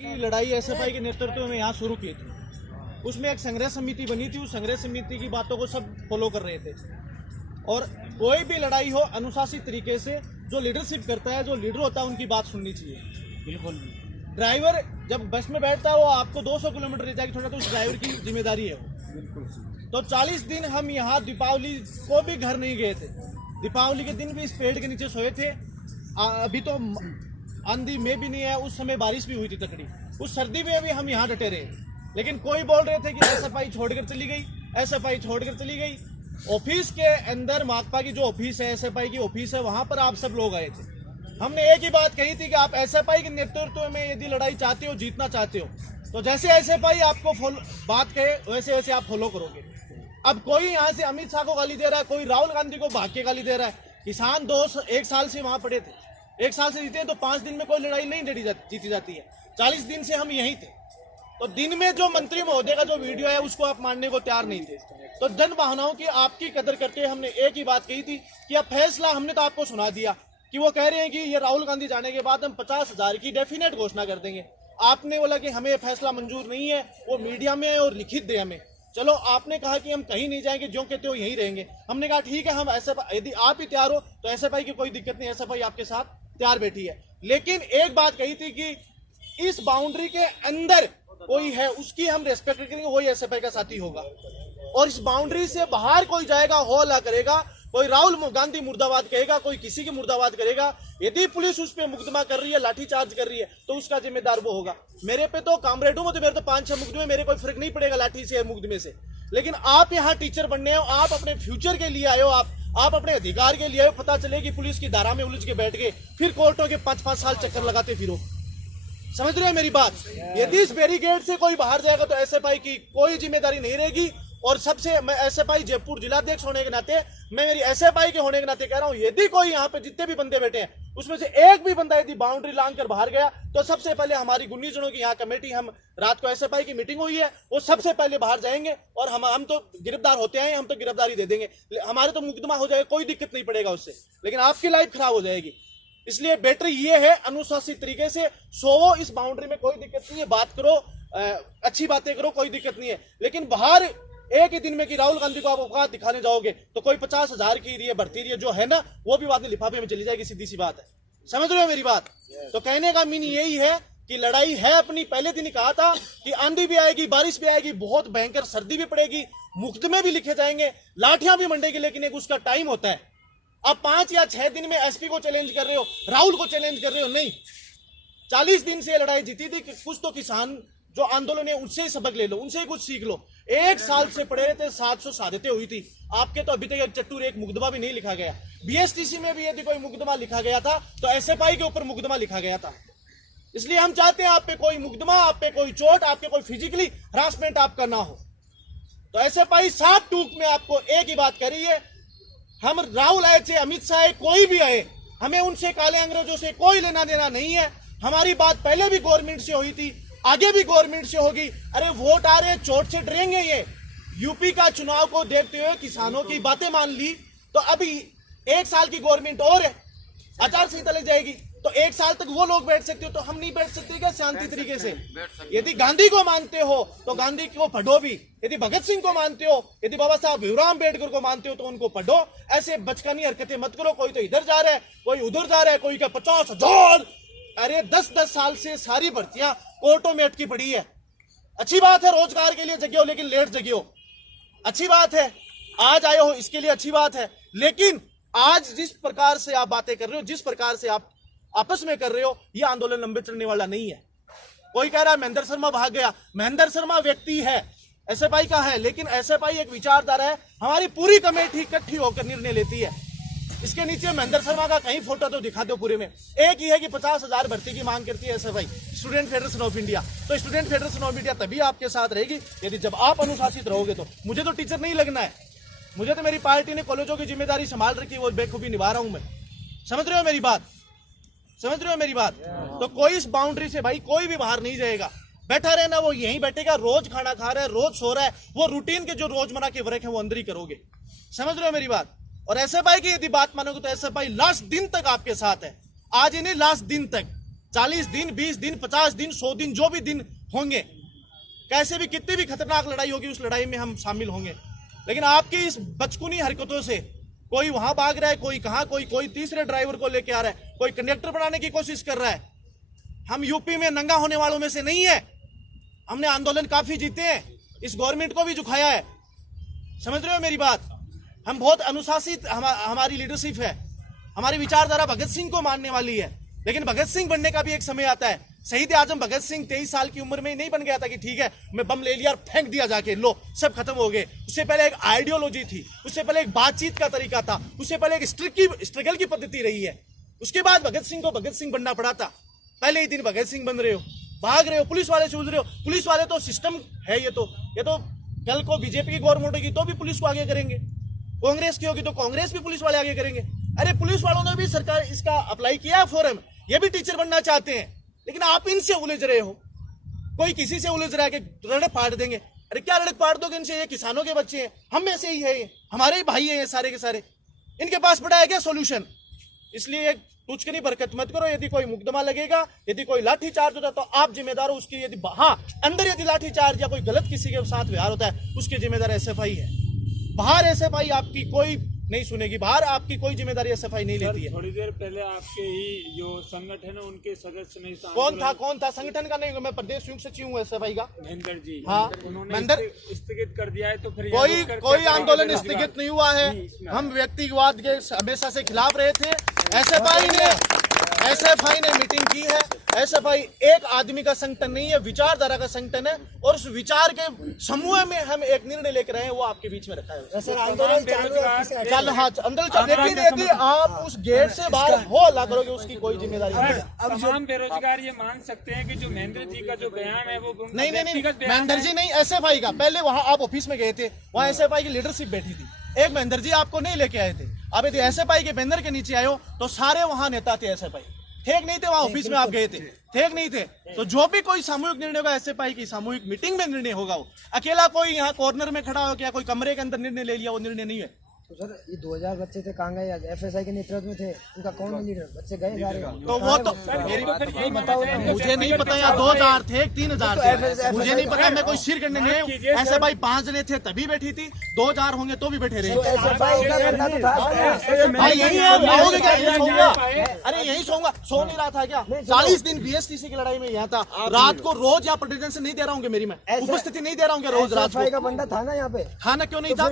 की लड़ाई एसएफआई के नेतृत्व में यहाँ शुरू की थी। उसमें एक संघर्ष समिति बनी थी। उस संघर्ष समिति की बातों को सब फॉलो कर रहे थे और कोई भी लड़ाई हो अनुशासित तरीके से जो लीडरशिप करता है, जो लीडर होता है, उनकी बात सुननी चाहिए। बिल्कुल ड्राइवर जब बस में बैठता है वो आपको 200 किलोमीटर ले जाके छोड़ा तो उस ड्राइवर की जिम्मेदारी है वो। बिल्कुल। तो 40 दिन हम यहाँ दीपावली को भी घर नहीं गए थे। दीपावली के दिन भी इस पेड़ के नीचे सोए थे। अभी तो आंधी में भी नहीं है, उस समय बारिश भी हुई थी तकड़ी। उस सर्दी में भी हम यहाँ डटे रहे, लेकिन कोई बोल रहे थे कि एसएफआई छोड़कर चली गई, एसएफआई छोड़कर चली गई। ऑफिस के अंदर माकपा की जो ऑफिस है, एसएफआई की ऑफिस है, वहां पर आप सब लोग आए थे। हमने एक ही बात कही थी कि आप एसएफआई के नेतृत्व में यदि लड़ाई चाहते हो, जीतना चाहते हो, तो जैसे एसएफआई आपको बात कहे वैसे वैसे आप फॉलो करोगे। अब कोई यहाँ से अमित शाह को गाली दे रहा है, कोई राहुल गांधी को भाग के गाली दे रहा है। किसान 1 साल से वहां पड़े थे, 1 साल से जीते हैं, तो 5 दिन में कोई लड़ाई नहीं जीती जाती है। 40 दिन से हम यहीं थे, तो दिन में जो मंत्री महोदय का जो वीडियो है उसको आप मानने को तैयार नहीं थे। तो जन भावनाओं की आपकी कदर करके हमने एक ही बात कही थी कि अब फैसला हमने तो आपको सुना दिया कि वो कह रहे हैं कि ये राहुल गांधी जाने के बाद हम 50,000 की डेफिनेट घोषणा कर देंगे। आपने बोला कि हमें फैसला मंजूर नहीं है, वो मीडिया में है और लिखित दे हमें। चलो, आपने कहा कि हम कहीं नहीं जाएंगे, जो कहते हो यहीं रहेंगे। हमने कहा ठीक है, हम ऐसे यदि आप ही तैयार हो तो एसएफआई की कोई दिक्कत नहीं, एसएफआई आपके साथ तैयार बैठी है। लेकिन एक बात कही थी कि इस बाउंड्री के अंदर कोई है उसकी हम रेस्पेक्ट करेंगे, वही एसएफआई का साथी होगा। और इस बाउंड्री से बाहर कोई जाएगा, हौला करेगा, कोई राहुल गांधी मुर्दाबाद कहेगा, कोई किसी की मुर्दाबाद करेगा, यदि पुलिस उस पर मुकदमा कर रही है, लाठीचार्ज कर रही है, तो उसका जिम्मेदार वो होगा। मेरे पे तो कामरेडों में तो मेरे तो 5-6 मुकदमे, मेरे कोई फर्क नहीं पड़ेगा लाठी से मुकदमे से। लेकिन आप यहाँ टीचर बनने हो, आप अपने फ्यूचर के लिए आए हो, आप अपने अधिकार के लिए आए हो। पता चले कि पुलिस की धारा में उलझ के बैठ गए, फिर कोर्टों के 5-5 साल चक्कर लगाते फिरो। समझ रहे हो मेरी बात? यदि इस बैरिकेड से कोई बाहर जाएगा तो एसएफआई की कोई जिम्मेदारी नहीं रहेगी। और सबसे मैं एसएफआई जयपुर जिलाध्यक्ष होने के नाते, मैं मेरी एसएफआई के होने के नाते कह रहा हूं, यदि कोई यहाँ पे जितने भी बंदे बैठे हैं उसमें से एक भी बंदा यदि बाउंड्री लांग कर बाहर गया तो सबसे पहले हमारी 19 जनों की यहाँ कमेटी, हम रात को एसएफआई की मीटिंग हुई है, वो सबसे पहले बाहर जाएंगे और हम तो गिरफ्तार होते हैं, हम तो गिरफ्तारी दे देंगे। हमारे तो मुकदमा हो जाएगा, कोई दिक्कत नहीं पड़ेगा उससे, लेकिन आपकी लाइफ खराब हो जाएगी। इसलिए बेटर ये है अनुशासित तरीके से सोवो। इस बाउंड्री में कोई दिक्कत नहीं है, बात करो, अच्छी बातें करो, कोई दिक्कत नहीं है। लेकिन बाहर एक ही दिन में कि राहुल गांधी को आप औकात दिखाने जाओगे तो कोई 50,000 की भर्ती जो है ना, वो भी बाद में लिफाफे में चली जाएगी। सीधी सी बात है, समझ रहे हो मेरी बात? तो कहने का मीन यही है कि लड़ाई है अपनी। पहले दिन ही कहा था कि आंधी भी आएगी, बारिश भी आएगी, बहुत भयंकर सर्दी भी पड़ेगी, मुकदमे भी लिखे जाएंगे, लाठियां भी मंडेगी, लेकिन एक उसका टाइम होता है। अब 5 या 6 दिन में एसपी को चैलेंज कर रहे हो, राहुल को चैलेंज कर रहे हो, नहीं। 40 दिन से लड़ाई जीती थी कि कुछ तो किसान जो आंदोलन है उनसे ही सबक ले लो, उनसे ही कुछ सीख लो। 1 साल से पड़े रहे थे, 700 शहादतें हुई थी आपके, तो अभी तक एक चट्टूर एक मुकदमा भी नहीं लिखा गया। बीएसटीसी में भी यदि कोई मुकदमा लिखा गया था तो एसएफआई के ऊपर मुकदमा लिखा गया था। इसलिए हम चाहते हैं आप पे कोई मुकदमा, आप पे कोई चोट, आपके कोई फिजिकली हरासमेंट आपका ना हो। तो एसएफआई साफ टूक में आपको एक ही बात करी है, हम राहुल आए थे, अमित शाह आए, कोई भी आए, हमें उनसे काले अंग्रेजों से कोई लेना देना नहीं है। हमारी बात पहले भी गवर्नमेंट से हुई थी, आगे भी गवर्नमेंट से होगी। अरे वोट आ रहे, चोट से डरेंगे ये? यूपी का चुनाव को देखते हुए किसानों की बातें मान ली, तो अभी 1 साल की गवर्नमेंट और है, आचार संहिता लग जाएगी, तो 1 साल तक वो लोग बैठ सकते हो, तो हम नहीं बैठ सकते क्या शांति तरीके से? यदि गांधी को मानते हो तो गांधी को पढ़ो भी, यदि भगत सिंह को मानते हो, यदि बाबा साहब भीमराव अम्बेडकर को मानते हो तो उनको पढ़ो। ऐसे बचकानी हरकतें मत करो। कोई तो इधर जा रहा है, कोई उधर जा रहा है, कोई का 50,000। अरे 10-10 साल से सारी भर्तियां कोर्टों में अटकी पड़ी है। अच्छी बात है, रोजगार के लिए जगे हो, लेकिन लेट जगे हो, अच्छी बात है। आज आए हो इसके लिए अच्छी बात है, लेकिन आज जिस प्रकार से आप बातें कर रहे हो, जिस प्रकार से आप आपस में कर रहे हो, यह आंदोलन लंबे चलने वाला नहीं है। कोई कह रहा है महेंद्र शर्मा भाग गया। महेंद्र शर्मा व्यक्ति है, एसएफआई का है, लेकिन एसएफआई एक विचारधारा है। हमारी पूरी कमेटी इकट्ठी होकर निर्णय लेती है। इसके नीचे महेंद्र शर्मा का कहीं फोटो तो दिखा दो पूरे में। एक ही है कि 50,000 भर्ती की मांग करती है SFI, student federation of India. तो स्टूडेंट फेडरेशन ऑफ इंडिया तभी आपके साथ रहेगी यदि जब आप अनुशासित रहोगे। तो मुझे तो टीचर नहीं लगना है, मुझे तो मेरी पार्टी ने कॉलेजों की जिम्मेदारी संभाल रखी है, वो बेखूबी निभा रहा हूं मैं। समझ रहे हो मेरी बात? समझ रहे हो मेरी बात? तो कोई इस बाउंड्री से भाई कोई भी बाहर नहीं जाएगा। बैठा रहना, वो यहीं बैठेगा, रोज खाना खा रहा है, रोज सो रहा है, वो रूटीन के जो रोजमर्रा के वर्क है वो अंदर ही करोगे। समझ रहे हो मेरी बात? और एसएफआई की यदि बात मानोगे तो एसएफआई लास्ट दिन तक आपके साथ है। आज ही नहीं, लास्ट दिन तक। 40 दिन, 20 दिन, 50 दिन, 100 दिन, जो भी दिन होंगे, कैसे भी कितनी भी खतरनाक लड़ाई होगी उस लड़ाई में हम शामिल होंगे। लेकिन आपकी इस बचकुनी हरकतों से कोई वहां भाग रहा है, कोई कहां, कोई तीसरे ड्राइवर को लेके आ रहा है, कोई कंडक्टर बनाने की कोशिश कर रहा है। हम यूपी में नंगा होने वालों में से नहीं है। हमने आंदोलन काफी जीते हैं, इस गवर्नमेंट को भी झुकाया है। समझ रहे हो मेरी बात? हम बहुत अनुशासित हमारी लीडरशिप है। हमारी विचारधारा भगत सिंह को मानने वाली है। लेकिन भगत सिंह बनने का भी एक समय आता है। शहीद आजम भगत सिंह 23 साल की उम्र में नहीं बन गया था कि ठीक है मैं बम ले लिया और फेंक दिया जाके, लो सब खत्म हो गए। उससे पहले एक आइडियोलॉजी थी, उससे पहले एक बातचीत का तरीका था, उससे पहले एक स्ट्रगल की पद्धति रही है। उसके बाद भगत सिंह को भगत सिंह बनना पड़ा था। पहले ही दिन भगत सिंह बन रहे हो, भाग रहे हो, पुलिस वाले से उलझ रहे हो। पुलिस वाले तो सिस्टम है। ये तो कल को बीजेपी की गवर्नमेंट होगी तो भी पुलिस को आगे करेंगे, कांग्रेस की होगी तो कांग्रेस भी पुलिस वाले आगे करेंगे। अरे पुलिस वालों ने भी सरकार इसका अप्लाई किया फॉर्म, ये भी टीचर बनना चाहते हैं। लेकिन आप इनसे उलझ रहे हो। कोई किसी से उलझ रहा है कि रड़क फाड़ देंगे। अरे क्या रड़क फाड़ दोगे इनसे? ये किसानों के बच्चे हैं, हम में से ही है, ये हमारे ही भाई हैं ये सारे के सारे। इनके पास पड़ा है क्या सोल्यूशन? इसलिए तुझकनी बरकत मत करो। यदि कोई मुकदमा लगेगा, यदि कोई लाठी चार्ज होता है तो आप जिम्मेदार हो उसकी। यदि अंदर यदि लाठी चार्ज या कोई गलत किसी के साथ व्यवहार होता है उसके जिम्मेदार एसएफआई है। बाहर एसएफआई आपकी कोई नहीं सुनेगी, बाहर आपकी कोई जिम्मेदारी एसएफआई नहीं लेती है। थोड़ी देर पहले आपके ही जो संगठन है उनके सदस्य नहीं, कौन था संगठन का? नहीं, मैं प्रदेश संयुक्त सचिव हूँ एसएफआई का। महेंद्र जी, हाँ, उन्होंने स्थगित कर दिया है। तो फिर कोई आंदोलन स्थगित नहीं हुआ है। हम व्यक्तिवाद के हमेशा से खिलाफ रहे थे। एसएफआई ने मीटिंग की है। एसएफआई एक आदमी का संगठन नहीं है, विचारधारा का संगठन है। और उस विचार के समूह में हम एक निर्णय लेकर आए हैं, वो आपके बीच में रखा है। सर आंदोलन चल हाँ अंदर चल, लेकिन यदि आप उस गेट से बाहर हो अल्लाह करोगे उसकी कोई जिम्मेदारी नहीं है। अब तमाम बेरोजगार ये मान सकते हैं कि जो महेंद्र जी का जो बयान है वो नहीं, महेंद्र जी नहीं, एसएफआई का। पहले वहां आप ऑफिस में गए थे, वहां एसएफआई की लीडरशिप बैठी थी। एक महेंद्र जी आपको नहीं लेके आए थे। अब यदि एसएफआई के बैनर के नीचे आए हो तो सारे वहां नेता थे एसएफआई, ठीक नहीं थे? वहां ऑफिस में आप गए थे, ठीक नहीं थे? तो जो भी कोई सामूहिक निर्णय होगा, एसएफआई की सामूहिक मीटिंग में निर्णय होगा। वो अकेला कोई यहाँ कॉर्नर में खड़ा हो क्या कोई कमरे के अंदर निर्णय ले लिया, वो निर्णय नहीं है। तो सर ये 2000 बच्चे थे, कहाँ गए? एफएसआई के नेतृत्व में थे, उनका कौन है लीडर? बच्चे गए सारे। तो वो तो बताओ, मुझे नहीं पता यार 2000 थे, 3000 थे, मुझे नहीं पता। मैं कोई सिर करने नहीं। एसएफआई 5 जने थे तभी बैठी थी, 2000 होंगे तो भी बैठे रहे। अरे यही सोऊंगा, सो नहीं रहा था क्या? 40 दिन बीएसटीसी की लड़ाई में यहाँ था। रात को रोज यहाँ पर अटेंडेंस नहीं दे रहा हूँ, मेरी मैं उपस्थिति नहीं दे रहा हूँ रोज रात को। का बंदा था ना यहाँ पे? खाना क्यों नहीं था?